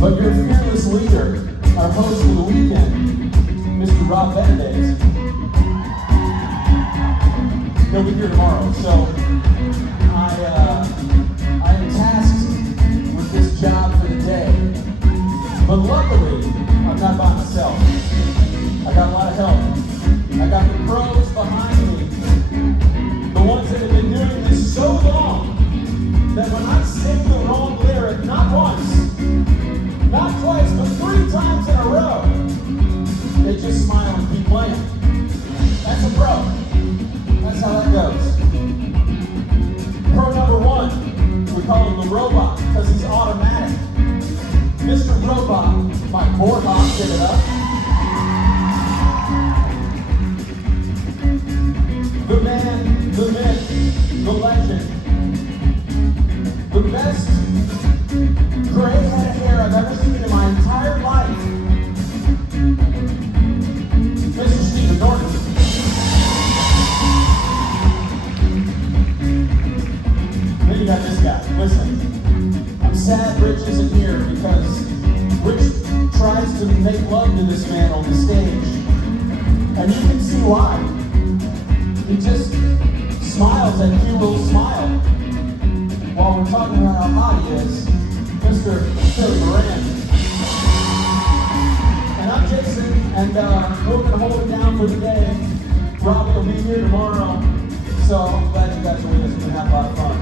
But your fearless leader, our host for the weekend, Mr. Rob Benedict, he'll be here tomorrow. So I am tasked with this job for the day. But luckily, I'm not by myself. I got a lot of help. I got the pros behind me, the ones that have been doing this so long that when I sing the wrong lyric, not once, not twice, but 3 times in a row, they just smile and keep playing. That's a pro. That's how that goes. Pro number 1, we call him the robot because he's automatic. Mr. Robot, Mike Borhoff, give it up. The man, the myth, the legend, the best gray head of hair I've ever seen in my entire life. Mr. Stephen Norton. Then you got this guy. Listen, I'm sad Rich isn't here because Rich tries to make love to this man on the stage. And you can see why. He just smiles that cute little smile while we're talking about how hot he is. Mr. Billy Moran. And I'm Jason, and we're going to hold it down for the day. Robbie will be here tomorrow, so I'm glad you guys are with us. We're going to have a lot of fun.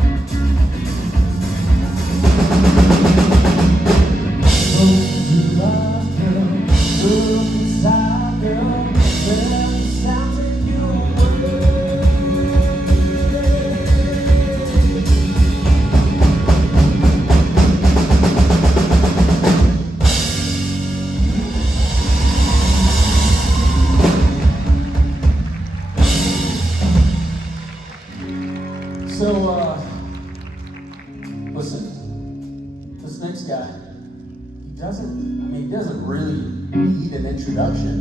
So, listen, this next guy, he doesn't really need an introduction,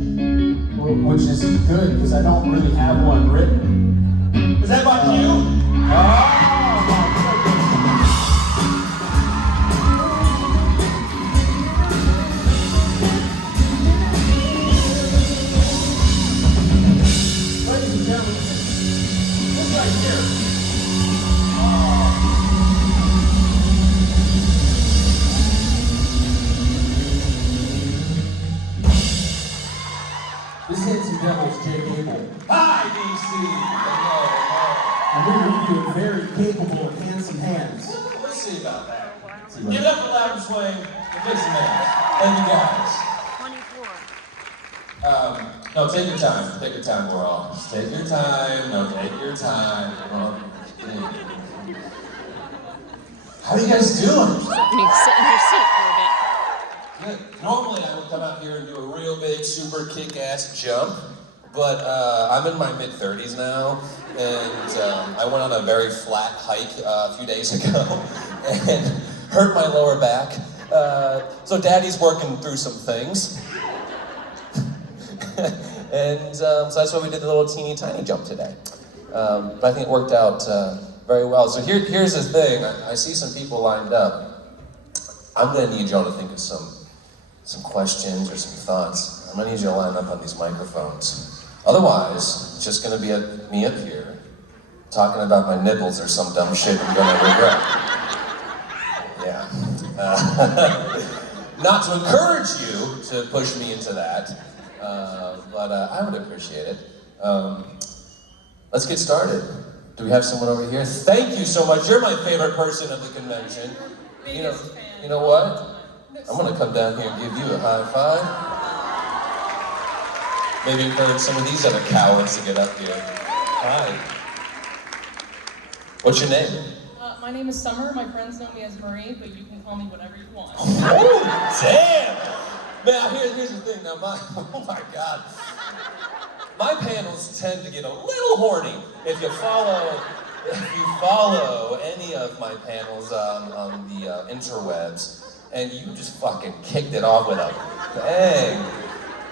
which is good because I don't really have one written. Is that about you? Oh, my goodness. Ladies and gentlemen, this right here. This handsome devil's Jake Abel. Hi, DC! Hello. And we're reviewing very capable and handsome hands. Let's see about that. Give it up for Loud and Swing. Make some hands. Thank you guys. 24. No, take your time. Take your time, we're all. Just take your time. No, take your time. How are you guys doing? You sit in your seat for a bit. Good. Normally I would come out here and do a real big, super kick-ass jump, but I'm in my mid-30s now, and I went on a very flat hike a few days ago and hurt my lower back. So Daddy's working through some things. And so that's why we did the little teeny tiny jump today. But I think it worked out very well. So here's the thing. I see some people lined up. I'm gonna need y'all to think of some questions or some thoughts. I'm gonna need you to line up on these microphones. Otherwise, it's just gonna be me up here talking about my nipples or some dumb shit I'm gonna regret. Yeah. Not to encourage you to push me into that, but I would appreciate it. Let's get started. Do we have someone over here? Thank you so much. You're my favorite person of the convention. You know what? I'm gonna come down here and give you a high five. Maybe encourage some of these other cowards to get up here. Hi. What's your name? My name is Summer. My friends know me as Marie, but you can call me whatever you want. Oh, damn! Now, here's the thing. Now, oh my God. My panels tend to get a little horny. If you follow any of my panels on the interwebs, and you just fucking kicked it off with a bang.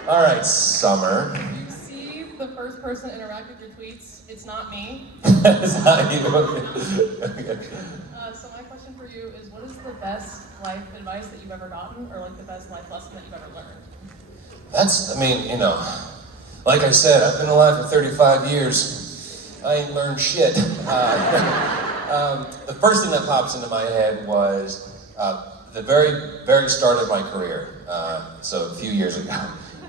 All right, Summer. You see the first person to interact with your tweets? It's not me. It's not you. Okay. So my question for you is, what is the best life advice that you've ever gotten, or like the best life lesson that you've ever learned? Like I said, I've been alive for 35 years. I ain't learned shit. The first thing that pops into my head was the very start of my career. So a few years ago.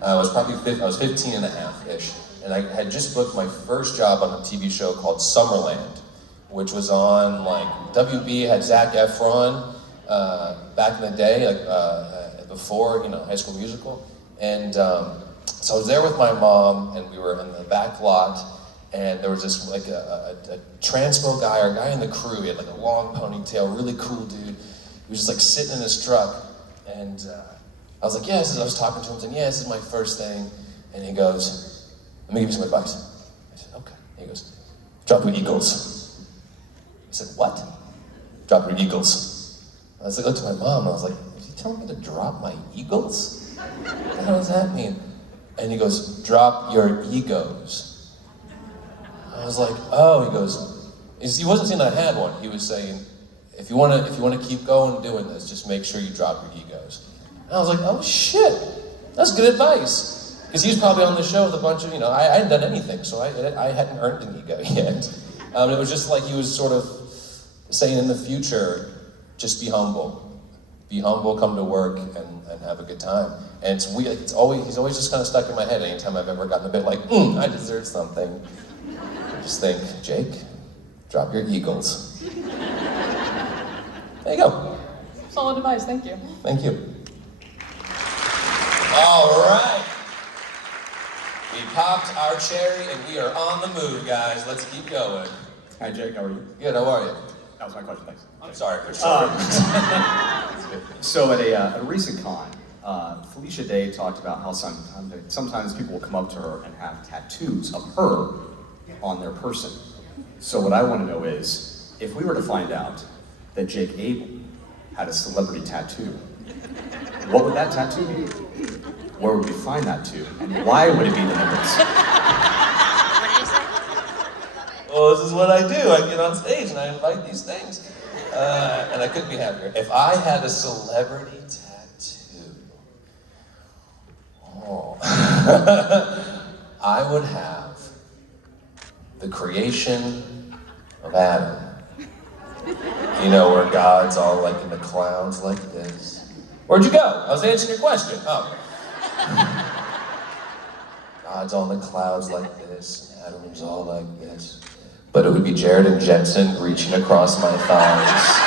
I was 15 and a half-ish. And I had just booked my first job on a TV show called Summerland, which was on, like, WB had Zac Efron back in the day, before, High School Musical. And so I was there with my mom, and we were in the back lot, and there was this, like, a transpo guy, or a guy in the crew. He had, like, a long ponytail, really cool dude. He was just, like, sitting in his truck, and I was like, I was talking to him, saying, this is my first thing. And he goes, let me give you some advice. I said, okay. He goes, drop your egos. I said, what? Drop your egos. I was like, looked at my mom, and I was like, is he telling me to drop my egos? What the hell does that mean? And he goes, drop your egos. I was like, oh, he goes, he wasn't saying I had one. He was saying, if you want to keep going doing this, just make sure you drop your egos. And I was like, oh shit, that's good advice. Because he was probably on the show with a bunch of, I hadn't done anything, so I hadn't earned an ego yet. It was just like he was sort of saying in the future, just be humble. Be humble, come to work, and have a good time. And he's always just kind of stuck in my head anytime I've ever gotten a bit like, I deserve something. I just think, Jake, drop your egos. There you go. Solid advice, thank you. Thank you. All right. We popped our cherry and we are on the move, guys. Let's keep going. Hi, Jake. How are you? Good, how are you? That was my question. Thanks. I'm sorry for short. So at a recent con, Felicia Day talked about how sometimes people will come up to her and have tattoos of her on their person. So what I want to know is, if we were to find out that Jake Abel had a celebrity tattoo, what would that tattoo be? Where would we find that to? And why would it be the nipples? What did you say? Well, this is what I do. I get on stage and I invite these things. And I couldn't be happier. If I had a celebrity tattoo, I would have the creation of Adam. Where God's all like in the clouds like this. Where'd you go? I was answering your question. Oh. God's on the clouds like this, and Adam's all like this. But it would be Jared and Jensen reaching across my thighs.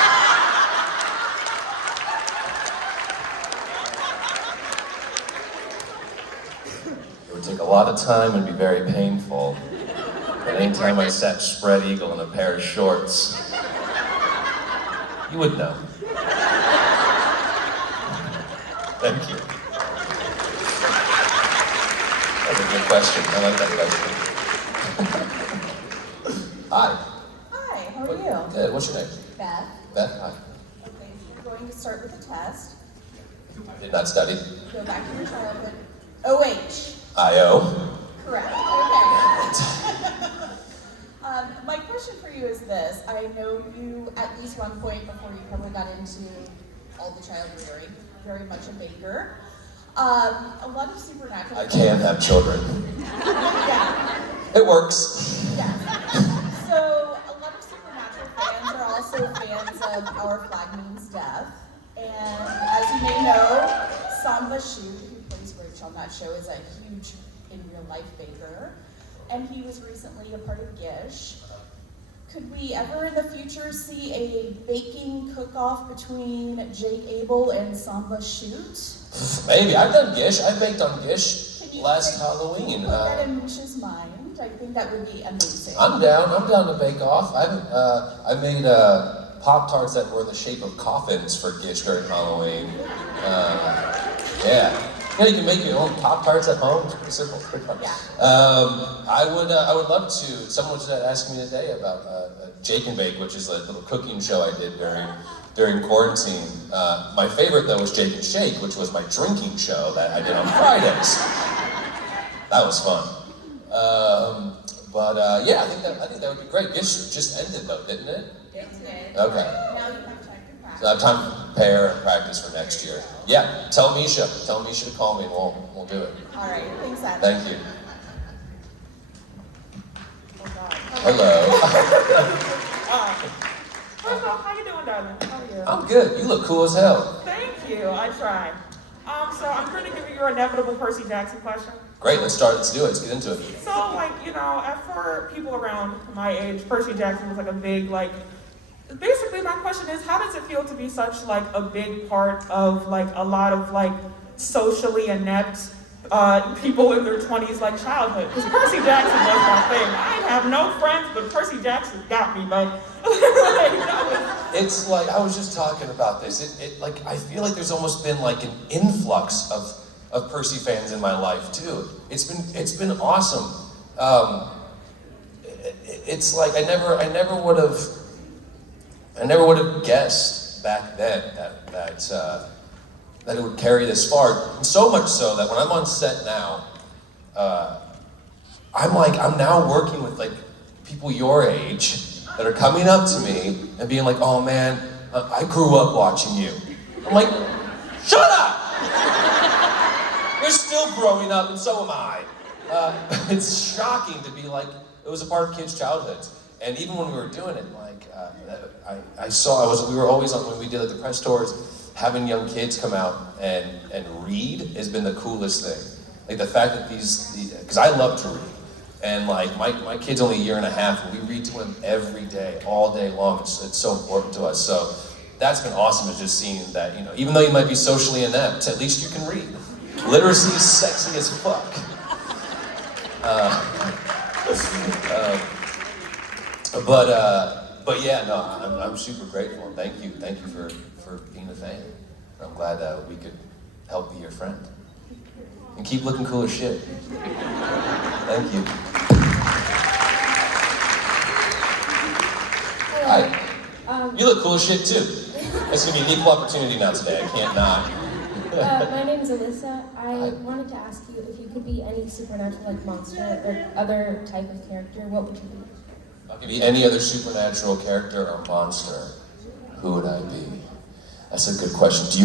It would take a lot of time and be very painful. But anytime I sat spread eagle in a pair of shorts, you would know. Thank you. That's a good question. I like that question. Hi. Hi, how are you? Good. What's your name? Beth. Beth. Hi. Okay, so you're going to start with a test. I did not study. Go back to your childhood. OH. I.O. Correct. Okay. My question for you is this. I know you, at least one point before you probably got into all the child rearing, very much a baker. A lot of supernatural. I can have children. Yeah. It works. Yeah. So a lot of supernatural fans are also fans of Our Flag Means Death. And as you may know, Samba Shoot, who plays Rich on that show, is a huge in real life baker. and he was recently a part of Gish. Could we ever in the future see a baking cook-off between Jake Abel and Samba Shoot? Maybe. I've done Gish. I baked on Gish Can you last put Halloween. that in Misha's mind? I think that would be amazing. I'm down. I'm down to bake off. I made Pop-Tarts that were in the shape of coffins for Gish during Halloween. Yeah. Yeah, you can make your own Pop-Tarts at home. It's pretty simple. It's pretty fun. Yeah. I would love to. Someone was asking me today about Jake and Bake, which is a little cooking show I did during quarantine. My favorite though was Jake and Shake, which was my drinking show that I did on Fridays. That was fun. Yeah, I think that would be great. Gish just ended though, didn't it? It did. Okay. Now you have time to practice. So I have time to prepare and practice for next year. Yeah, tell Misha to call me and we'll do it. All right, thanks, Adam. Thank you. Oh God. Hello. First off, how you doing, darling? How are you? I'm good. You look cool as hell. Thank you. I tried. So I'm going to give you your inevitable Percy Jackson question. Great, let's do it. Let's get into it. So, like, you know, for people around my age, Percy Jackson was like a big, like, basically my question is, how does it feel to be such, like, a big part of, like, a lot of, like, socially inept people in their 20s, like, childhood? Because Percy Jackson was my thing. I have no friends, but Percy Jackson got me, but It's like, I was just talking about this. Like, I feel like there's almost been like an influx of Percy fans in my life too. It's been awesome. It's like I never would have guessed back then that it would carry this far. And so much so that when I'm on set now, I'm now working with like people your age that are coming up to me and being like, "Oh man, I grew up watching you." I'm like, "Shut up! You're still growing up, and so am I." It's shocking to be like, it was a part of kids' childhoods. And even when we were doing it, like, we were always on, when we did like the press tours, having young kids come out and read has been the coolest thing. Like the fact that because I love to read. And like my kid's only a year and a half, and we read to him every day, all day long. It's so important to us. So that's been awesome, is just seeing that, you know, even though you might be socially inept, at least you can read. Literacy is sexy as fuck. But yeah, no, I'm super grateful, and thank you for being a fan. I'm glad that we could help be your friend. And keep looking cool as shit. Thank you. Hi. You look cool as shit too. It's gonna be an equal opportunity now today. I can't not. My name is Alyssa. I wanted to ask you if you could be any supernatural like monster or other type of character, what would you be? If I could be any other supernatural character or monster, who would I be? That's a good question. Do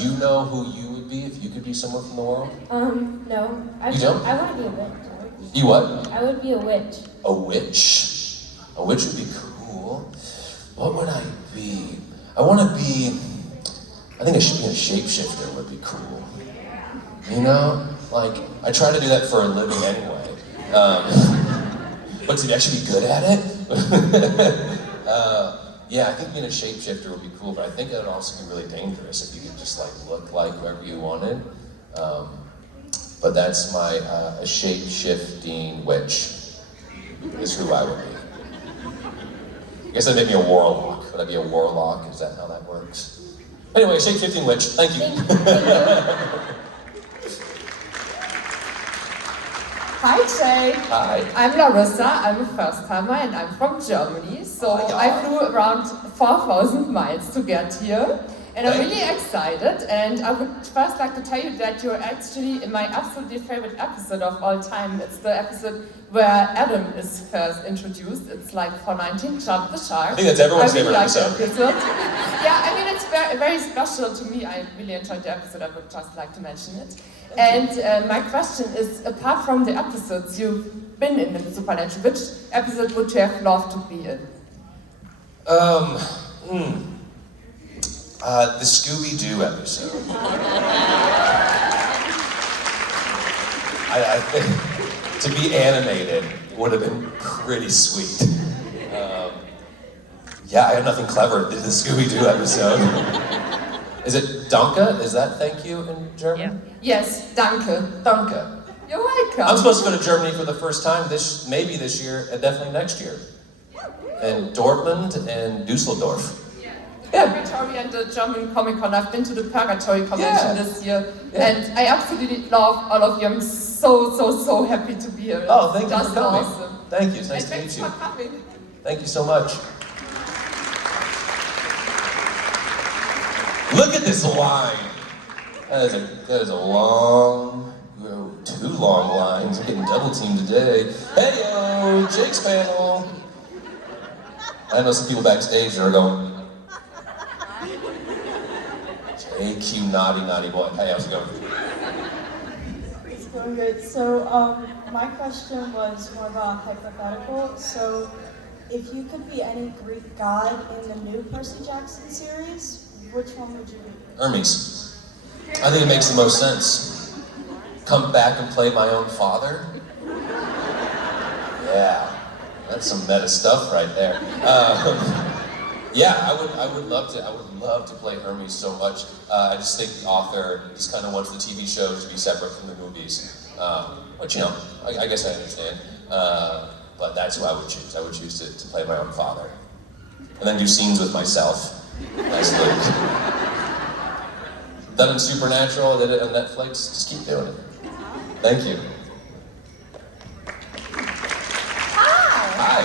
you know who you would be if you could be someone from the world? No. You don't? I want to be a witch. You what? I would be a witch. A witch? A witch would be cool. What would I be? I think being a shapeshifter would be cool. You know? Like, I try to do that for a living anyway. But to actually be good at it? Yeah, I think being a shapeshifter would be cool, but I think that would also be really dangerous if you could just like look like whoever you wanted. But that's my a shape-shifting witch is who I would be. I guess that'd make me a warlock. Would I be a warlock? Is that how that works? Anyway, shape-shifting witch. Thank you. Hi Jake. Hi. I'm Larissa. I'm a first timer and I'm from Germany. So Oh my God. I flew around 4,000 miles to get here. And I'm Thank really excited. And I would first like to tell you that you're actually in my absolutely favorite episode of all time. It's the episode where Adam is first introduced. It's like for 19, Jump the Shark. I think that's everyone's I really favorite like the episode. Yeah, I mean, it's very, very special to me. I really enjoyed the episode. I would just like to mention it. And my question is, apart from the episodes you've been in Supernatural, which episode would you have loved to be in? The Scooby-Doo episode. I think to be animated would have been pretty sweet. Yeah, I have nothing clever in the Scooby-Doo episode. Is it Danke? Is that thank you in German? Yes, danke. Danke. You're welcome. I'm supposed to go to Germany for the first time maybe this year, and definitely next year. And Dortmund and Dusseldorf. Purgatory and the German Comic Con. I've been to the Purgatory Convention this year, and I absolutely love all of you. I'm so happy to be here. Oh, thank you Just for coming. awesome. Thank you. It's nice And to thanks meet you. for coming. Thank you so much. Look at this line. That is a long, two long lines. I'm getting double teamed today. Hey-yo, Jake's panel. I know some people backstage that are going, Jake, you naughty boy. Hey, how's it going? It's going good. So, my question was more of a hypothetical. So, if you could be any Greek god in the new Percy Jackson series, which one would you be? Hermes. I think it makes the most sense. Come back and play my own father? Yeah, that's some meta stuff right there. Yeah, I would love to play Hermes so much. I just think the author just kind of wants the TV show to be separate from the movies. Which, you know, I guess I understand. But that's who I would choose. I would choose to play my own father. And then do scenes with myself as Luke. Done in Supernatural, did it on Netflix, just keep doing it. Thank you. Hi.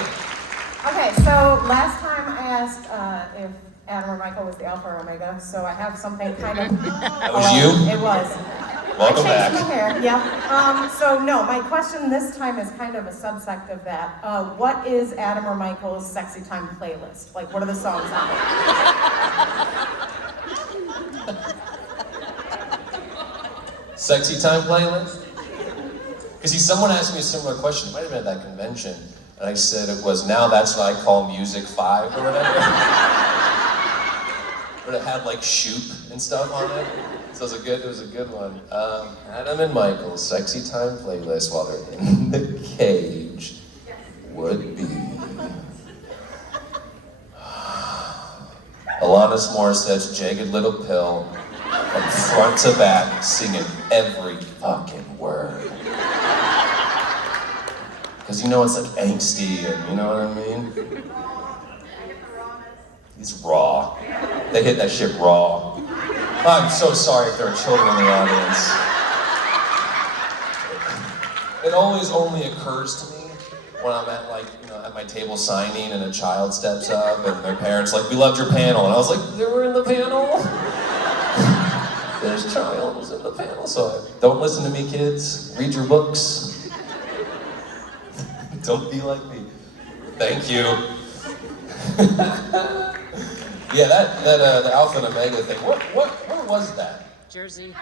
Okay, so last time I asked if Adam or Michael was the Alpha or Omega, so I have something kind of... That was you? It was. Welcome I back. changed my hair, yeah. So no, my question this time is kind of a subsect of that. What is Adam or Michael's sexy time playlist? Like, what are the songs on it? Sexy time playlist? Because someone asked me a similar question, it might have been at that convention, and I said it was, now that's what I call Music 5 or whatever. But it had like Shoop and stuff on it. So it was a good one. Adam and Michael's sexy time playlist while they're in the cage would be Alanis Morissette's Jagged Little Pill from front to back, singing every fucking word. Because you know it's like angsty and you know what I mean? He's raw. They hit that shit raw. I'm so sorry if there are children in the audience. It always only occurs to me when I'm at at my table signing and a child steps up and their parents like, we loved your panel. And I was like, they were in the panel? There's childs in the panel. So don't listen to me, kids. Read your books. Don't be like me. Thank you. Yeah, the Alpha and Omega thing. Where was that? Jersey.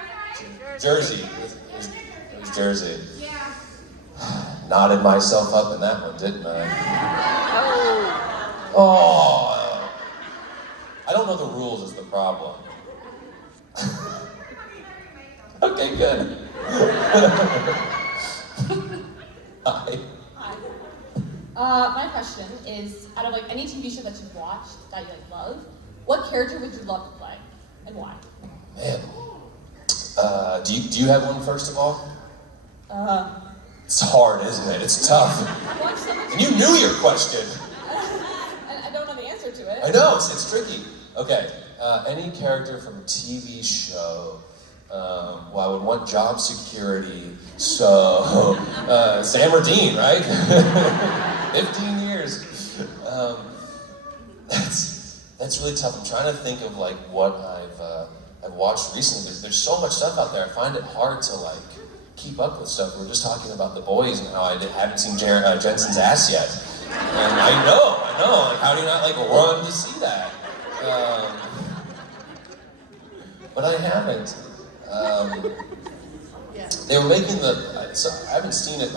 Jersey. It was Jersey. Yeah. Knotted myself up in that one, didn't I? Oh. I don't know the rules is the problem. Okay, good. Hi. My question is, out of like any TV show that you've watched that you like love, what character would you love to play, and why? Man. Do you have one first of all? It's hard, isn't it? It's tough. And you knew your question. I don't know the answer to it. I know, it's tricky. Okay, any character from a TV show. Well, I would want job security, so Sam or Dean, right? 15 years. That's really tough. I'm trying to think of like what I've watched recently. There's so much stuff out there. I find it hard to like keep up with stuff. We're just talking about The Boys and how I haven't seen Jensen's ass yet. And I know. Like, how do you not like run to see that? But I haven't. They were making I haven't seen it.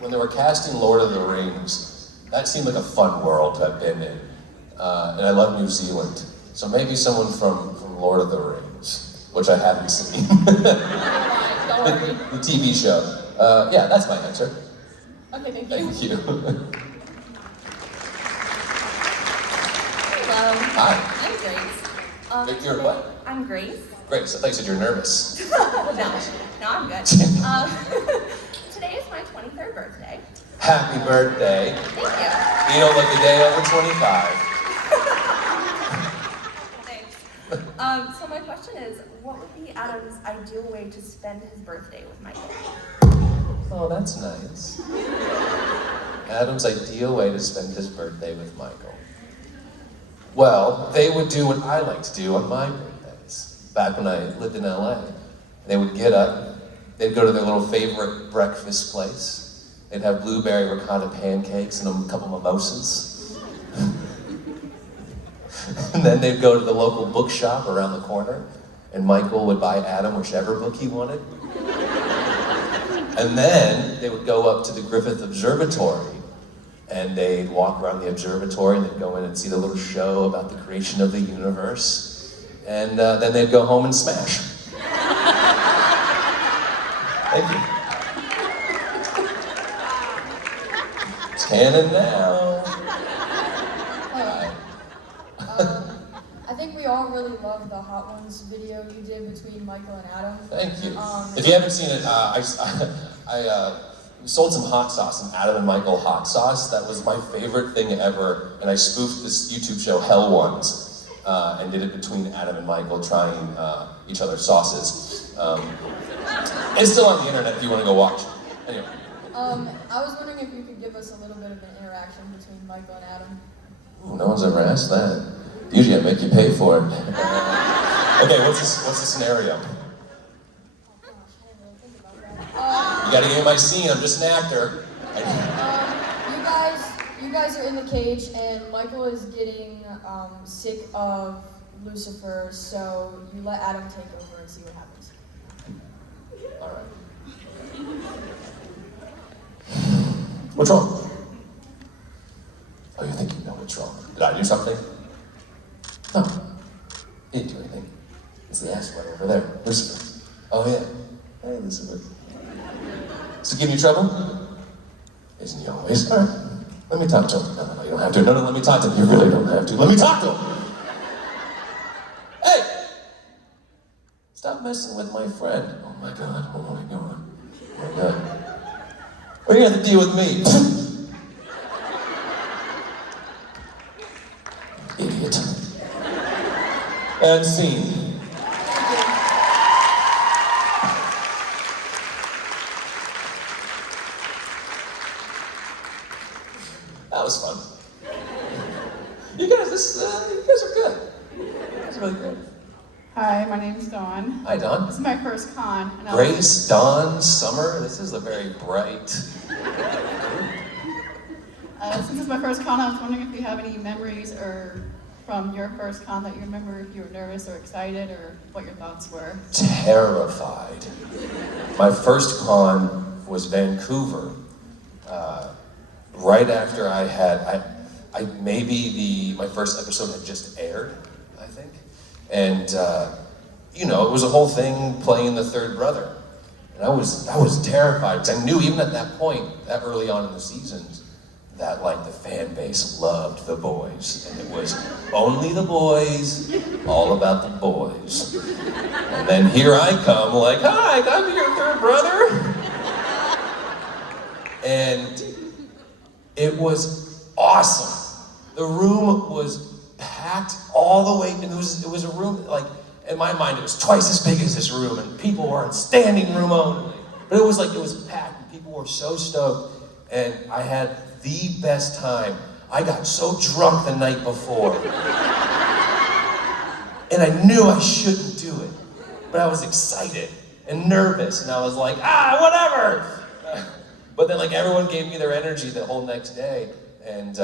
When they were casting Lord of the Rings, that seemed like a fun world to have been in. And I love New Zealand. So maybe someone from Lord of the Rings, which I haven't seen. The TV show. Yeah, that's my answer. Okay, thank you. Thank you. Hello. Hi. I'm Grace. You're today- what? I'm Grace. Great, so I thought you said you're nervous. No, I'm good. Today is my 23rd birthday. Happy birthday. Thank you. You don't look a day over 25. Thanks. So my question is, what would be Adam's ideal way to spend his birthday with Michael? Oh, that's nice. Adam's ideal way to spend his birthday with Michael. Well, they would do what I like to do on my birthdays. Back when I lived in LA. They would get up, they'd go to their little favorite breakfast place. They'd have blueberry ricotta pancakes and a couple mimosas. And then they'd go to the local bookshop around the corner, and Michael would buy Adam whichever book he wanted. And then they would go up to the Griffith Observatory, and they'd walk around the observatory, and they'd go in and see the little show about the creation of the universe. And then they'd go home and smash. Thank you. It's canon now. I think we all really love the Hot Ones video you did between Michael and Adam. Thank you. If you haven't seen it, I sold some hot sauce, some Adam and Michael hot sauce. That was my favorite thing ever. And I spoofed this YouTube show, Hell Ones, and did it between Adam and Michael trying each other's sauces. It's still on the internet if you want to go watch it. Anyway. I was wondering if you could give us a little bit of an interaction between Michael and Adam. Ooh, no one's ever asked that. Usually I make you pay for it. Okay, what's the scenario? You gotta give me my scene, I'm just an actor. You guys are in the cage, and Michael is getting sick of Lucifer, so you let Adam take over and see what happens. Alright. What's wrong? Oh, you think you know what's wrong? Did I do something? No. He didn't do anything. It's the ass over there. Lucifer. Oh, yeah. Hey, Lucifer. Does he give you trouble? Isn't he always? All right. Let me talk to him. No, you don't have to. No, let me talk to him. You really don't have to. Let me talk to him. Hey! Stop messing with my friend. Oh, my God. Oh, my God. Oh, my God. What are you going to have to deal with me? Idiot. And scene. That was fun. You guys are good. You guys are really good. Hi, my name's Dawn. Hi, Dawn. This is my first con. And Grace, Dawn, Summer. This is a very bright. Since it's my first con, I was wondering if you have any memories or from your first con that you remember, if you were nervous or excited, or what your thoughts were. Terrified. My first con was Vancouver. Right after I had, my first episode had just aired, I think. And, it was a whole thing playing the third brother. And I was terrified, because I knew even at that point, that early on in the seasons, that the fan base loved the boys. And it was only the boys, all about the boys. And then here I come, hi, I'm your third brother. And it was awesome. The room was packed all the way, and it was a room, in my mind, it was twice as big as this room, and people were in standing room only. But it was packed, and people were so stoked, and I had the best time. I got so drunk the night before. And I knew I shouldn't do it, but I was excited and nervous, and I was like, whatever! But then everyone gave me their energy the whole next day, and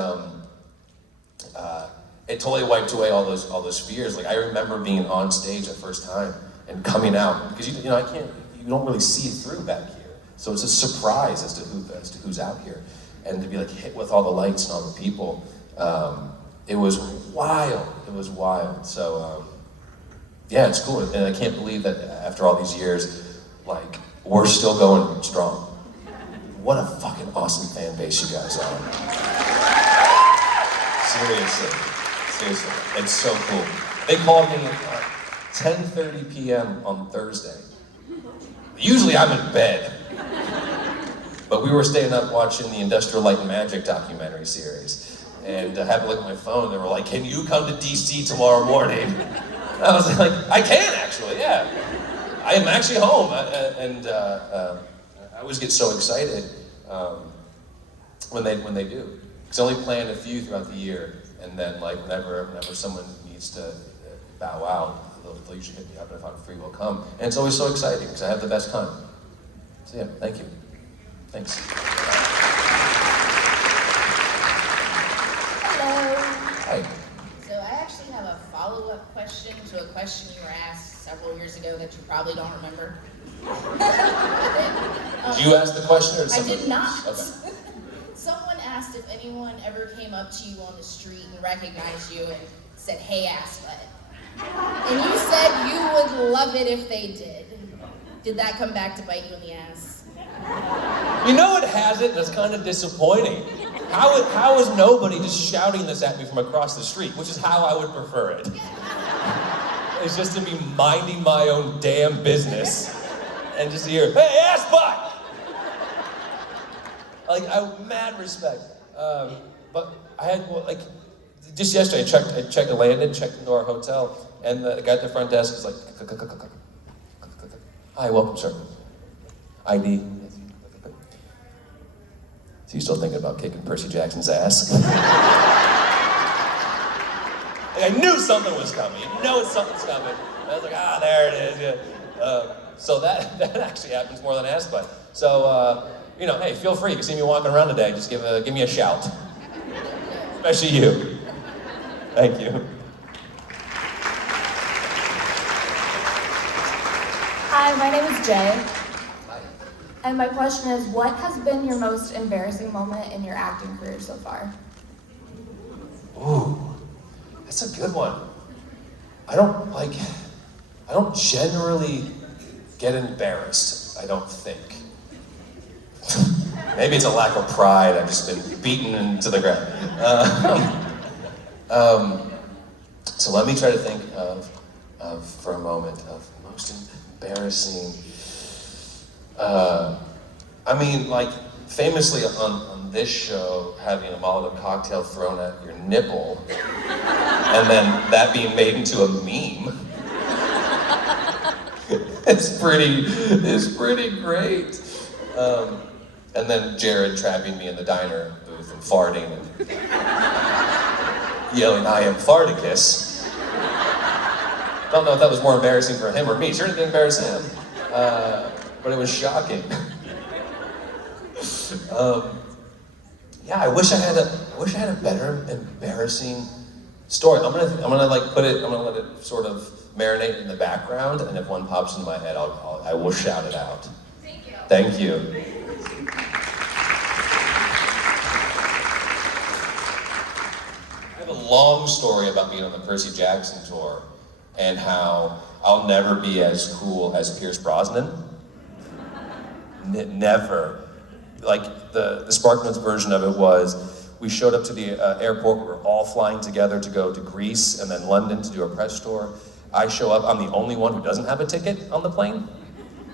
it totally wiped away all those fears. I remember being on stage the first time and coming out, because you don't really see through back here. So it's a surprise as to who's out here. And to be hit with all the lights and all the people, it was wild. It was wild. So yeah, it's cool. And I can't believe that after all these years, we're still going strong. what a fucking awesome fan base you guys are. Seriously, it's so cool. They called me at 10:30 p.m. on Thursday. Usually I'm in bed, but we were staying up watching the Industrial Light and Magic documentary series, and I had to look at my phone. They were like, "Can you come to DC tomorrow morning?" And I was like, "I can actually, yeah. I am actually home," and I always get so excited when they do. Because I only plan a few throughout the year, and then like whenever someone needs to bow out, they'll usually hit me up, and if I'm free, we'll come. And it's always so exciting because I have the best time. So yeah, thank you. Thanks. Hello. Hi. So I actually have a follow-up question to a question you were asked several years ago that you probably don't remember. Did you ask the question or did I somebody? did not. Okay. Someone asked if anyone ever came up to you on the street and recognized you and said, "Hey, ass butt." And you said you would love it if they did. Did that come back to bite you in the ass? You know it hasn't, and it's kind of disappointing. How is nobody just shouting this at me from across the street, which is how I would prefer it. It's just to be minding my own damn business and just hear, "Hey, ass butt!" Like, mad respect. But I had, like, just yesterday, I landed, checked into our hotel, and the guy at the front desk was like, "Hi, welcome, sir. ID." So you still thinking about kicking Percy Jackson's ass? I knew something was coming. You know something's coming. And I was like, there it is. Yeah. So that actually happens more than ass butt. So, hey, feel free. You can see me walking around today. Just give me a shout. Especially you. Thank you. Hi, my name is Jay. And my question is, what has been your most embarrassing moment in your acting career so far? Ooh, that's a good one. I don't generally get embarrassed, I don't think. Maybe it's a lack of pride. I've just been beaten into the ground. So let me try to think of for a moment, of most embarrassing. Famously on this show, having a Molotov cocktail thrown at your nipple, and then that being made into a meme. It's pretty great. And then Jared trapping me in the diner booth and farting and yelling, "I am Farticus." Don't know if that was more embarrassing for him or me. Sure didn't embarrass him, but it was shocking. I wish I had a better embarrassing story. I'm gonna let it sort of marinate in the background, and if one pops into my head, I will shout it out. Thank you. I have a long story about being on the Percy Jackson tour and how I'll never be as cool as Pierce Brosnan. Never. Like, the SparkNotes version of it was, we showed up to the airport, we were all flying together to go to Greece and then London to do a press tour. I show up, I'm the only one who doesn't have a ticket on the plane.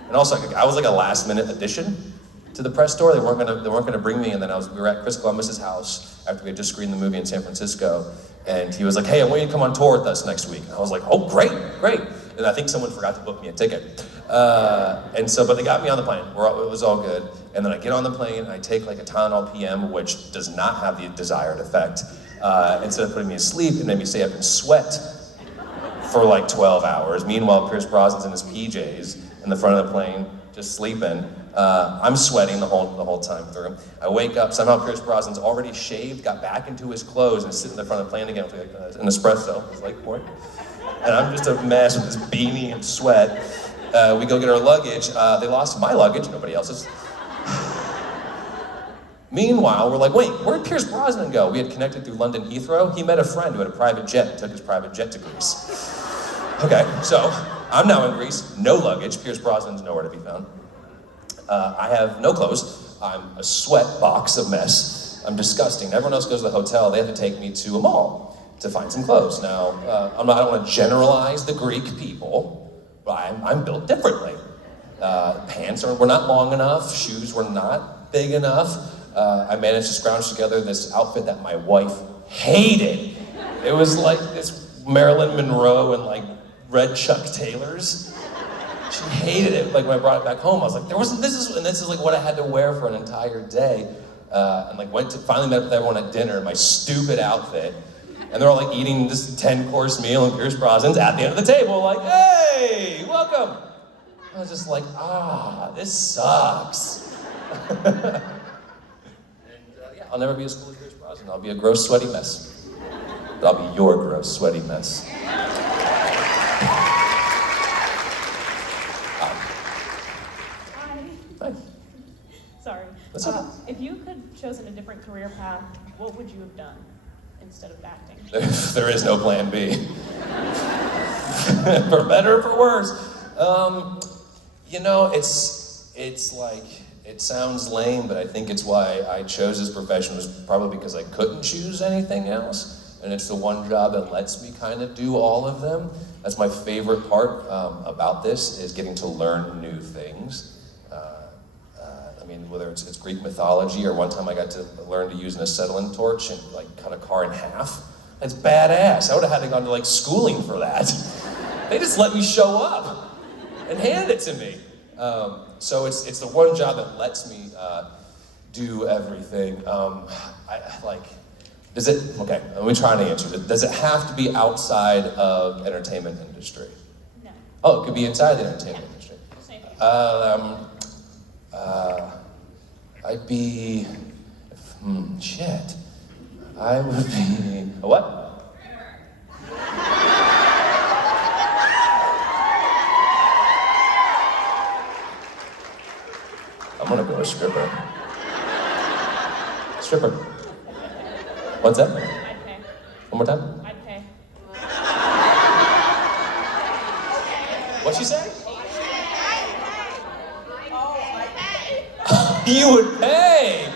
And also, I was like a last minute addition to the press tour. They weren't gonna bring me, and then we were at Chris Columbus's house after we had just screened the movie in San Francisco, and he was like, "Hey, I want you to come on tour with us next week." And I was like, "Oh, great. And I think someone forgot to book me a ticket. But they got me on the plane. It was all good. And then I get on the plane, and I take like a Tylenol PM, which does not have the desired effect. Instead of putting me to sleep, it made me stay up and sweat for like 12 hours. Meanwhile, Pierce Brosnan's in his PJs in the front of the plane, just sleeping. I'm sweating the whole time through. I wake up, somehow Pierce Brosnan's already shaved, got back into his clothes, and is sitting in the front of the plane again with like an espresso. It's like, what? And I'm just a mess with this beanie and sweat. We go get our luggage. They lost my luggage, nobody else's. Meanwhile, we're like, wait, where'd Pierce Brosnan go? We had connected through London Heathrow. He met a friend who had a private jet and took his private jet to Greece. Okay, so I'm now in Greece, no luggage. Pierce Brosnan's nowhere to be found. I have no clothes. I'm a sweat box of mess. I'm disgusting. Everyone else goes to the hotel. They have to take me to a mall to find some clothes. Now, I don't want to generalize the Greek people, but I'm built differently. Pants were not long enough. Shoes were not big enough. I managed to scrounge together this outfit that my wife hated. It was like this Marilyn Monroe and like red Chuck Taylors. She hated it. Like when I brought it back home, I was like, this is like what I had to wear for an entire day. And like finally met with everyone at dinner in my stupid outfit. And they're all like eating this 10-course meal in Pierce Brosnan's at the end of the table, like, hey, welcome. I was just like, this sucks. And yeah, I'll never be as cool as Pierce Brosnan. I'll be a gross, sweaty mess. But I'll be your gross, sweaty mess. Hi. Sorry. That's okay. If you could have chosen a different career path, what would you have done instead of acting? There is no plan B. For better or for worse. It's like, it sounds lame, but I think it's why I chose this profession was probably because I couldn't choose anything else. And it's the one job that lets me kind of do all of them. That's my favorite part about this, is getting to learn new things. Whether it's Greek mythology, or one time I got to learn to use an acetylene torch and like cut a car in half. That's badass. I would have had to go to like schooling for that. They just let me show up and hand it to me. So it's the one job that lets me do everything. Okay, let me try to answer it. Does it have to be outside of entertainment industry? No. Oh, it could be inside the entertainment industry. Same. I'd be, shit. I would be, a what? I'm gonna go a stripper. Stripper. What's that? I'd pay. One more time? I'd pay. What'd she say? You would pay!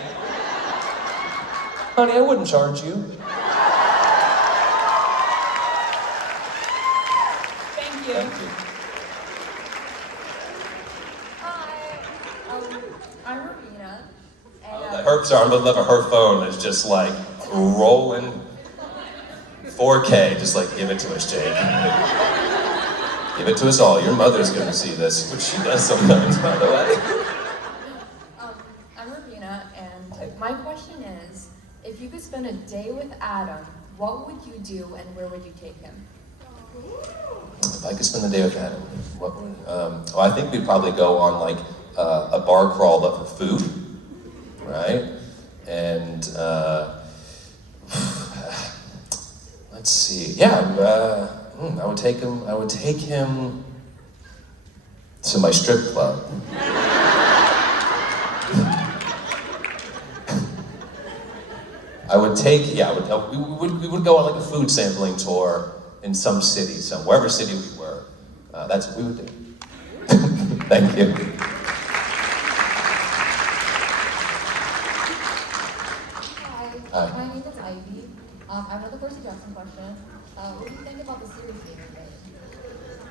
Honey, I wouldn't charge you. Thank you. Thank you. Hi, I'm Ravina. And, Her phone is just like rolling 4K, just like, give it to us, Jake. Give it to us all. Your mother's gonna see this, which she does sometimes, by the way. I'm Ravina, and my question is, if you could spend a day with Adam, what would you do and where would you take him? If I could spend the day with Adam, what would, I think we'd probably go on like a bar crawl, but for food, right? And let's see, yeah, I would take him to my strip club. We would go on like a food sampling tour in some city, wherever city we were. That's what we would do. Thank you. Hi, my name is Ivy. I have another Percy Jackson question. What do you think about the series being remade?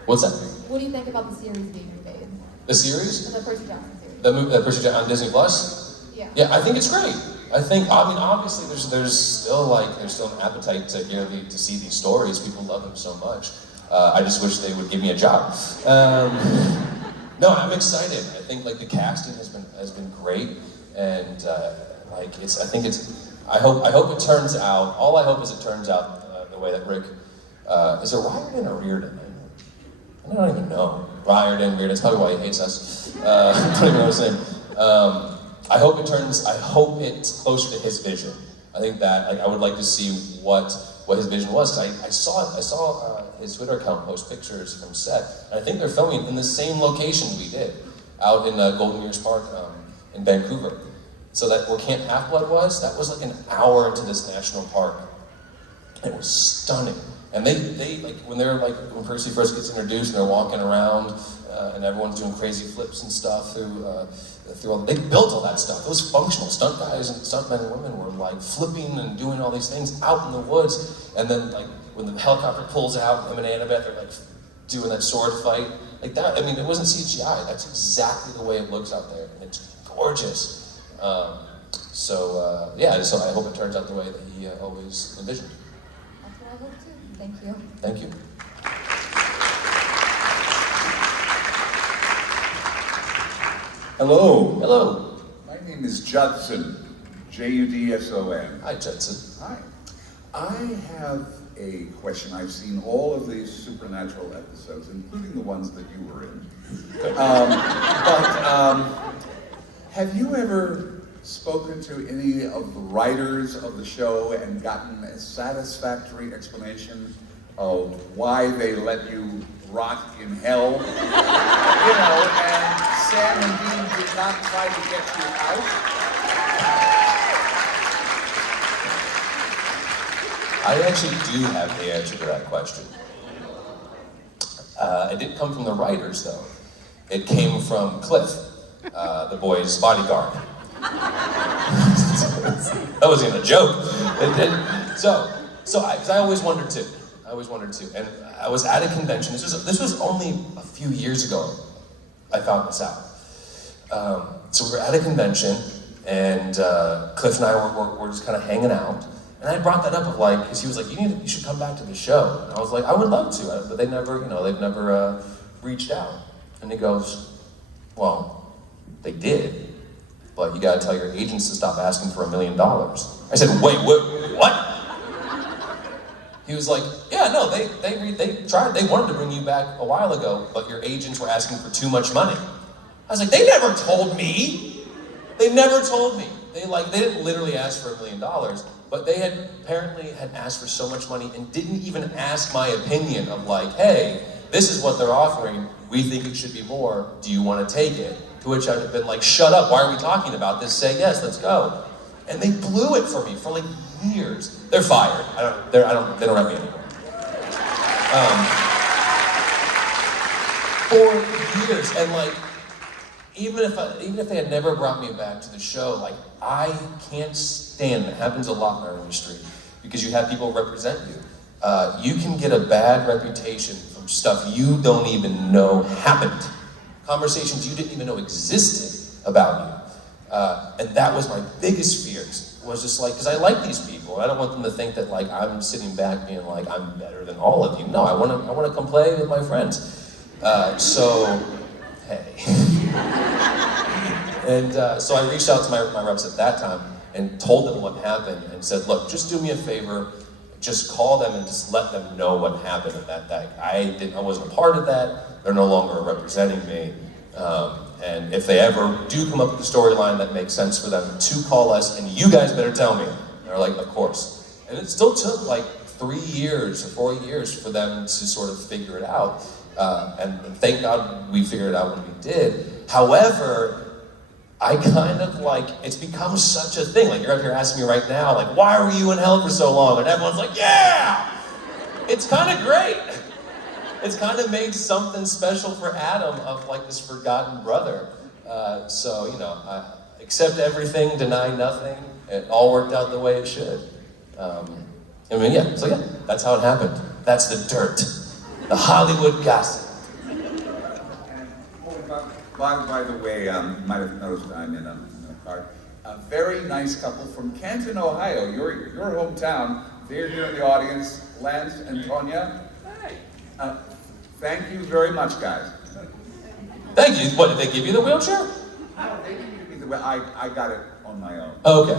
What's that? What do you think about the series being remade? The series? The Percy Jackson series. The movie, Percy Jackson on Disney Plus? Yeah. Yeah, I think it's great. Obviously there's still an appetite to see these stories. People love them so much. I just wish they would give me a job. No, I'm excited. I think like the casting has been great, and I hope it turns out. All I hope is it turns out the way that Rick is it Riordan or Reardon? I don't even know. Riordan, Reardon. That's probably why he hates us. I don't even know his name. I hope it's closer to his vision. I think that I would like to see what his vision was. I saw his Twitter account post pictures from set, and I think they're filming in the same location we did, out in Golden Years Park in Vancouver. So that where Camp Half-Blood was, that was like an hour into this national park. It was stunning. And they like, when when Percy first gets introduced and they're walking around and everyone's doing crazy flips and stuff they built all that stuff. It was functional. Stunt guys and stuntmen and women were like flipping and doing all these things out in the woods. And then like when the helicopter pulls out, him and Annabeth are like doing that sword fight. Like that, I mean, it wasn't CGI. That's exactly the way it looks out there. And it's gorgeous. So I hope it turns out the way that he always envisioned. That's what I hope too. Thank you. Thank you. Hello. Hello. My name is Judson. Judson. Hi, Judson. Hi. I have a question. I've seen all of these Supernatural episodes, including the ones that you were in. Have you ever spoken to any of the writers of the show and gotten a satisfactory explanation of why they let you rot in hell? You know, and Sam and Dean did not try to get you out? I actually do have the answer to that question. It didn't come from the writers, though. It came from Cliff, the boy's bodyguard. That wasn't even a joke. I always wondered too. And I was at a convention. This was only a few years ago. I found this out. So we were at a convention, and Cliff and I were just kind of hanging out. And I brought that up of like, because he was like, you should come back to the show. And I was like, I would love to, but they've never reached out. And he goes, well, they did, but you gotta tell your agents to stop asking for $1 million. I said, wait, what? He was like, yeah, no, they tried, they wanted to bring you back a while ago, but your agents were asking for too much money. I was like, they never told me. They never told me. They didn't literally ask for $1 million. But they apparently had asked for so much money and didn't even ask my opinion of like, hey, this is what they're offering. We think it should be more. Do you want to take it? To which I'd have been like, shut up. Why are we talking about this? Say yes, let's go. And they blew it for me for like years. They're fired. They don't rep me anymore. For years, and like, even if they had never brought me back to the show, like, I can't stand, it happens a lot in our industry, because you have people represent you. You can get a bad reputation from stuff you don't even know happened. Conversations you didn't even know existed about you. And that was my biggest fears, was just like, because I like these people. I don't want them to think that like I'm sitting back being like, I'm better than all of you. No, I want to come play with my friends. Hey. And so I reached out to my reps at that time and told them what happened and said, look, just do me a favor, just call them and just let them know what happened in that day. I wasn't a part of that, they're no longer representing me. And if they ever do come up with a storyline that makes sense for them to call us, and you guys better tell me. And they're like, of course. And it still took like 3 years or 4 years for them to sort of figure it out. And thank God we figured it out when we did. However, I kind of like, it's become such a thing. Like, you're up here asking me right now, like, why were you in hell for so long? And everyone's like, yeah! It's kind of great. It's kind of made something special for Adam of like this forgotten brother. So, you know, I accept everything, deny nothing. It all worked out the way it should. So that's how it happened. That's the dirt. The Hollywood gossip. By the way, you might have noticed I'm in a car. A very nice couple from Canton, Ohio, your hometown. They're here in the audience, Lance and Tonya. Thank you very much, guys. Thank you. What, did they give you the wheelchair? No, they didn't give me the wheelchair. I got it on my own. Okay.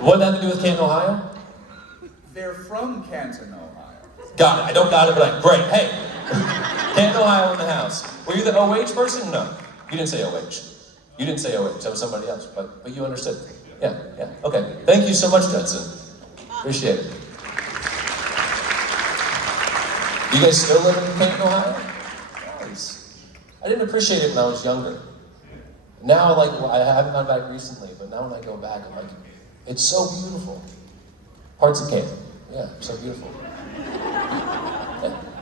What did that have to do with Canton, Ohio? They're from Canton, Ohio. Got it. I don't got it, but great. Hey, Canton, Ohio in the house. Were you the OH person? No. You didn't say OH. You didn't say OH. That was somebody else, but you understood. Yeah. Okay. Thank you so much, Judson. Appreciate it. You guys still live in Canton, Ohio? Nice. I didn't appreciate it when I was younger. Now, I haven't gone back recently, but now when I go back, I'm like, it's so beautiful. Parts of Canton. Yeah, so beautiful.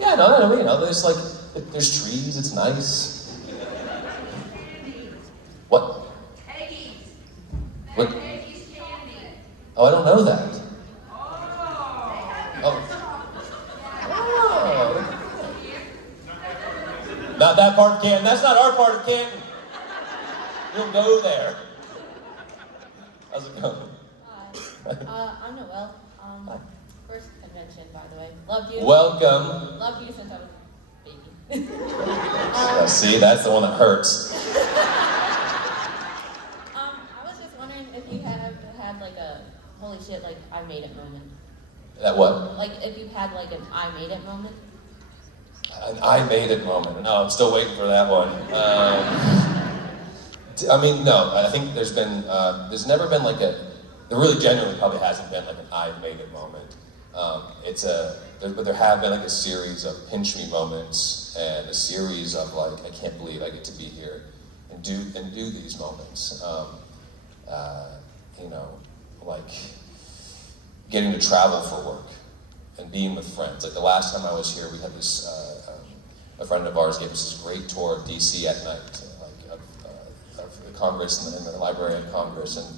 Yeah, no, there's like, there's trees, it's nice. What? What? Oh, I don't know that. Oh. Not that part of Canton. That's not our part of Canton. You don't go there. How's it going? I'm Noelle. First convention, by the way. Loved you. Welcome. Loved you since I was a baby. See, that's the one that hurts. I was just wondering if you have had like a holy shit, like I made it moment. That what? Like if you've had like an I made it moment. An I made it moment. No, I'm still waiting for that one. I mean, no, I think there's never been like there really genuinely probably hasn't been like an I made it moment. But there have been like a series of pinch me moments and a series of like, I can't believe I get to be here and do these moments. Like getting to travel for work and being with friends. Like the last time I was here, we had this, a friend of ours gave us this great tour of DC at night, of the Congress and the Library of Congress, and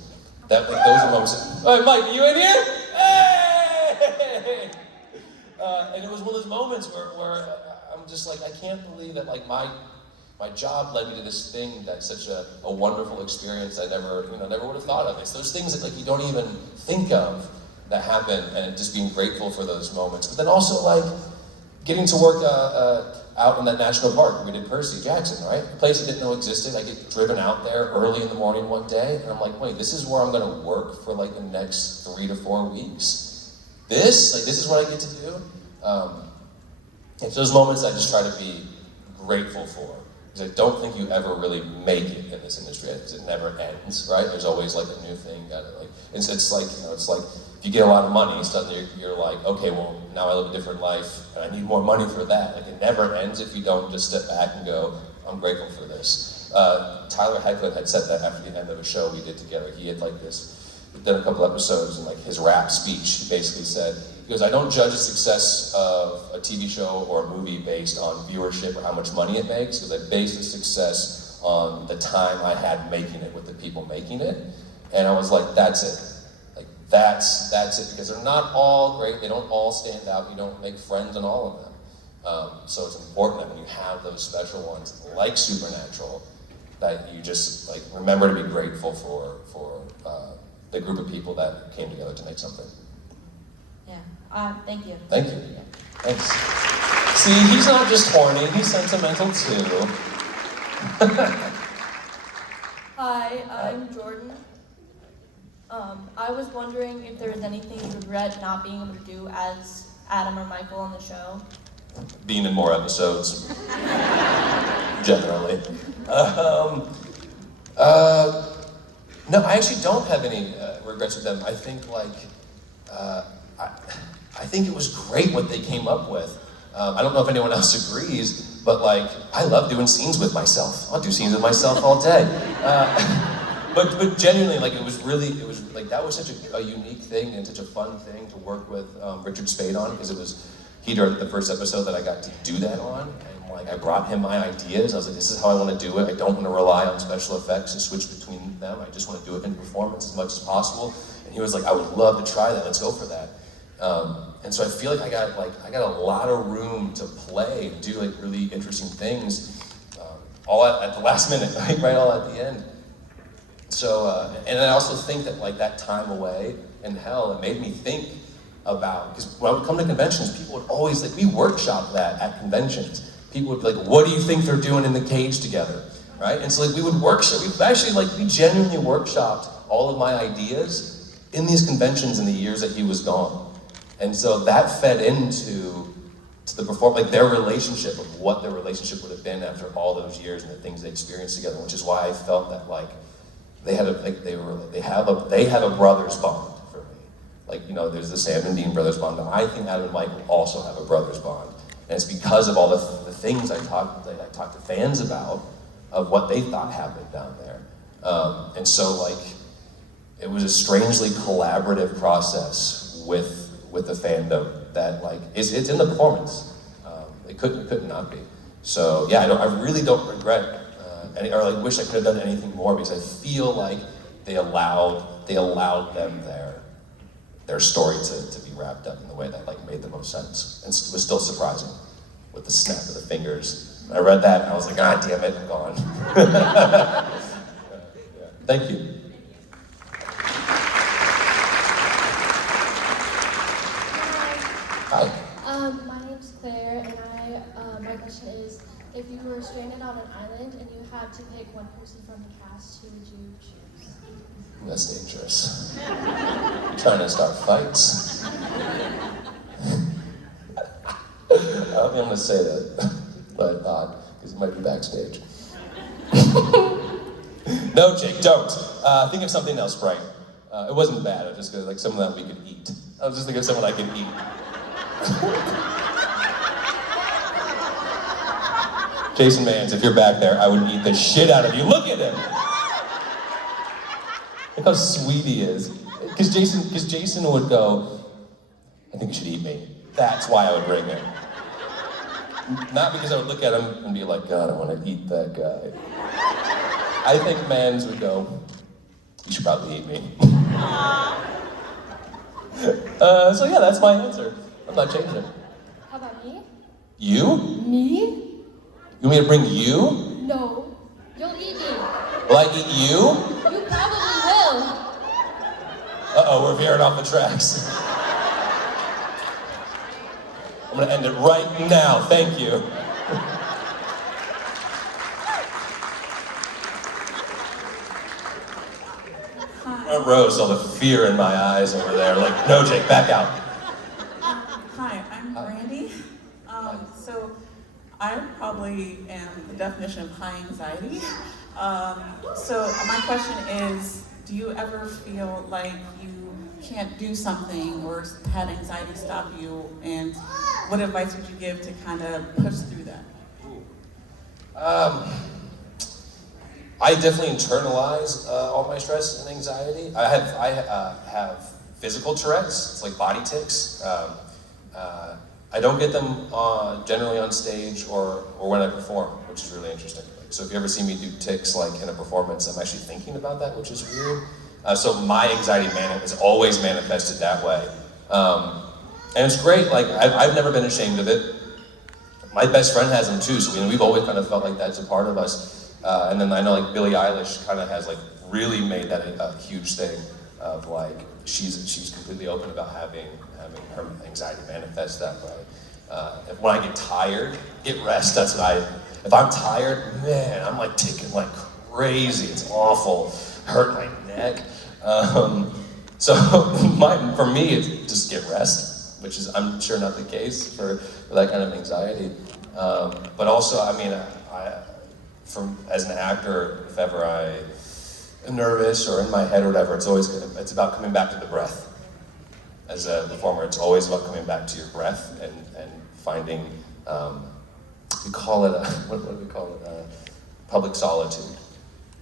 those are moments. Oh, Mike, are you in here? Hey! And it was one of those moments where I'm just like, I can't believe that like my job led me to this thing that's such a wonderful experience I never would have thought of. It's those things that like you don't even think of that happen, and just being grateful for those moments. But then also like getting to work out in that national park. We did Percy Jackson, right? A place I didn't know existed. I get driven out there early in the morning one day, and I'm like, wait, this is where I'm gonna work for like the next 3 to 4 weeks. This is what I get to do. It's those moments I just try to be grateful for. Because I don't think you ever really make it in this industry, because it never ends, right? There's always like a new thing. It's like if you get a lot of money, suddenly you're like, okay, well now I live a different life, and I need more money for that. Like it never ends if you don't just step back and go, I'm grateful for this. Tyler Heckler had said that after the end of a show we did together. He had like this, we'd done a couple episodes, and like his rap speech, he basically said, he goes, I don't judge the success of a TV show or a movie based on viewership or how much money it makes, because I base the success on the time I had making it with the people making it. And I was like, that's it. Like, that's it, because they're not all great, they don't all stand out, you don't make friends on all of them. So it's important that when you have those special ones, like Supernatural, that you just like remember to be grateful for the group of people that came together to make something. Thank you. Thank you. Thanks. See, he's not just horny, he's sentimental too. Hi, I'm Jordan. I was wondering if there was anything you regret not being able to do as Adam or Michael on the show. Being in more episodes, generally. No, I actually don't have any regrets with them. I think I think it was great what they came up with. I don't know if anyone else agrees, but like, I love doing scenes with myself. I'll do scenes with myself all day. But genuinely, like, that was such a unique thing and such a fun thing to work with Richard Spade on, because he directed the first episode that I got to do that on, and like, I brought him my ideas. I was like, this is how I want to do it. I don't want to rely on special effects and switch between them. I just want to do it in performance as much as possible. And he was like, I would love to try that. Let's go for that. And so I feel like I got a lot of room to play and do like really interesting things, all at the last minute, right all at the end. So, and I also think that like that time away in hell, it made me think about, because when I would come to conventions, people would always, like, we workshop that at conventions. People would be like, what do you think they're doing in the cage together, right? And so like we would workshop, we genuinely workshopped all of my ideas in these conventions in the years that he was gone. And so that fed into the performance, like their relationship, of what their relationship would have been after all those years and the things they experienced together, which is why I felt that like they have a brother's bond for me. Like, you know, there's the Sam and Dean brothers bond, but I think Adam and Mike also have a brother's bond. And it's because of all the things I talked to fans about, of what they thought happened down there. And so like, it was a strangely collaborative process with with the fandom that like it's in the performance. It couldn't not be. So yeah, I really don't regret or like wish I could have done anything more, because I feel like they allowed them their story to be wrapped up in the way that like made the most sense, and was still surprising with the snap of the fingers. When I read that and I was like, ah, damn it, I'm gone. Thank you. Hi. My name's Claire, and my question is, if you were stranded on an island and you had to pick one person from the cast, who would you choose? That's dangerous. Trying to start fights. I don't think I'm gonna say that, but because it might be backstage. No, Jake, don't. Think of something else, Bright. It wasn't bad. I was just gonna, like someone that we could eat. I was just thinking of someone I could eat. Jason Mans, if you're back there, I would eat the shit out of you. Look at him. Look how sweet he is. Because Jason would go, I think you should eat me. That's why I would bring him. Not because I would look at him and be like, God, I want to eat that guy. I think Mans would go, you should probably eat me. So yeah, that's my answer. I'm not changing it. How about me? You? Me? You want me to bring you? No. You'll eat me. Will I eat you? You probably will. Uh-oh, we're veering off the tracks. I'm gonna end it right now, thank you. Rose, all the fear in my eyes over there, like, no, Jake, back out. Hi, I'm Brandy. So I probably am the definition of high anxiety. So my question is, do you ever feel like you can't do something or had anxiety stop you? And what advice would you give to kind of push through that? I definitely internalize all my stress and anxiety. I have physical Tourette's. It's like body tics. I don't get them generally on stage or when I perform, which is really interesting. So if you ever see me do tics like in a performance, I'm actually thinking about that, which is weird. So my anxiety is always manifested that way. And it's great, like I've never been ashamed of it. My best friend has them too, so we've always kind of felt like that's a part of us. And then I know like Billie Eilish kind of has like really made that a huge thing of like, she's completely open about having her anxiety manifest that way. When I get tired, get rest, that's what if I'm tired, man, I'm like ticking like crazy, it's awful, hurt my neck. So for me, it's just get rest, which is I'm sure not the case for that kind of anxiety. But also, I mean, as an actor, if ever I am nervous or in my head or whatever, it's about coming back to the breath. As a performer, it's always about coming back to your breath and finding, we call it, what do we call it? Public solitude,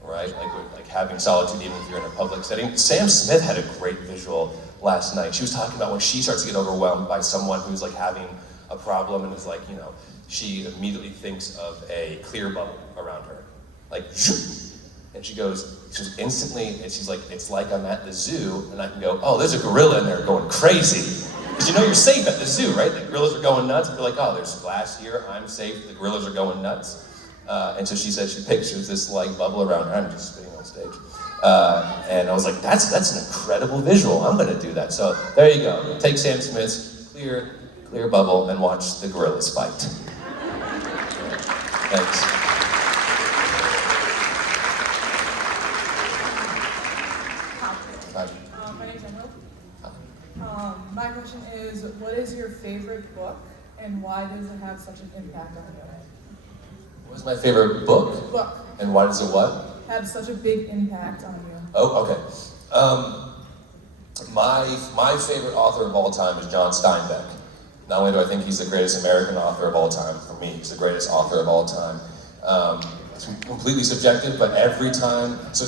right? Like having solitude even if you're in a public setting. Sam Smith had a great visual last night. She was talking about when she starts to get overwhelmed by someone who's like having a problem and is like, you know, she immediately thinks of a clear bubble around her. Like, and she goes instantly, and she's like, it's like I'm at the zoo, and I can go, oh, there's a gorilla in there going crazy. Because you know you're safe at the zoo, right? The gorillas are going nuts, and you're like, oh, there's glass here, I'm safe, the gorillas are going nuts. And so she said she pictures this like bubble around her, I'm just spitting on stage. And I was like, that's an incredible visual, I'm gonna do that. So there you go, take Sam Smith's clear bubble and watch the gorillas fight. Thanks. My name's Emerald. My question is, what is your favorite book, and why does it have such an impact on you? What's my favorite book? Book. And why does it what? Have such a big impact on you. Oh, okay. My favorite author of all time is John Steinbeck. Not only do I think he's the greatest American author of all time, for me, he's the greatest author of all time. It's completely subjective, but every time, so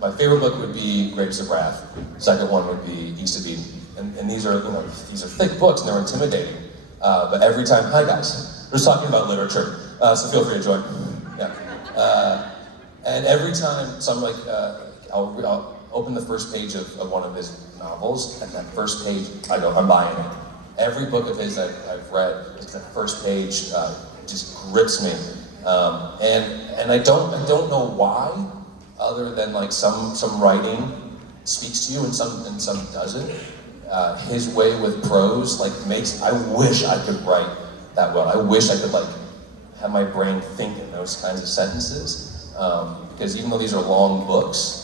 my favorite book would be Grapes of Wrath. Second one would be, used to be and these are thick books and they're intimidating. But every time, hi guys, we're just talking about literature, so feel free to join. Yeah. And every time, so I'm like, I'll open the first page of one of his novels, and that first page, I go, I'm buying it. Every book of his that I've read, that first page just grips me. And I don't know why, other than like some writing speaks to you and some doesn't. His way with prose I wish I could write that well. I wish I could have my brain think in those kinds of sentences. Because even though these are long books,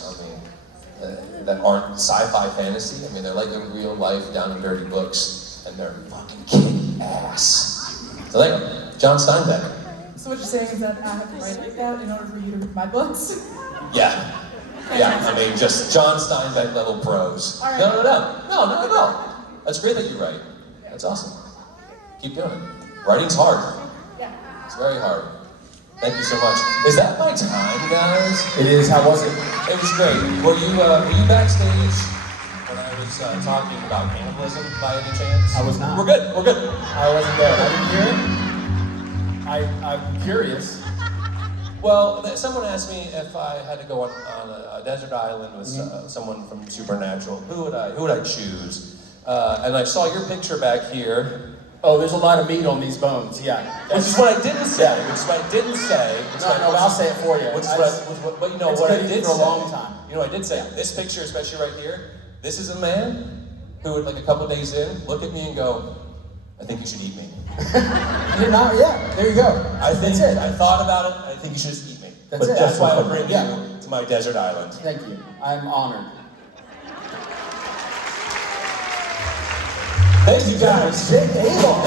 that aren't sci-fi fantasy, they're like the real life down and dirty books, and they're fucking kick ass. So there you go, John Steinbeck. So what you're saying is that I have to write like that in order for you to read my books? Yeah. Just John Steinbeck level prose. All right. No, not at all. That's great that you write. That's awesome. Keep doing it. Writing's hard. Yeah. It's very hard. Thank you so much. Is that my time, guys? It is. How was it? It was great. Were you backstage when I was talking about cannibalism by any chance? I was not. We're good. I wasn't there. I didn't hear it. I'm curious. Well, someone asked me if I had to go on a desert island with someone from Supernatural. Who would I choose? And I saw your picture back here. Oh, there's a lot of meat on these bones. Yeah. Which is what I didn't say. No, I'll say it for you. But you know it's what I been did for a say. long time. You know what I did say? This picture, especially right here, this is a man who would, a couple days in, look at me and go, I think you should eat me. You're not, yeah, there you go. That's it. I thought about it, I think you should just eat me. That's why I bring you to my desert island. Thank you. I'm honored. Thank you guys. Jake Abel.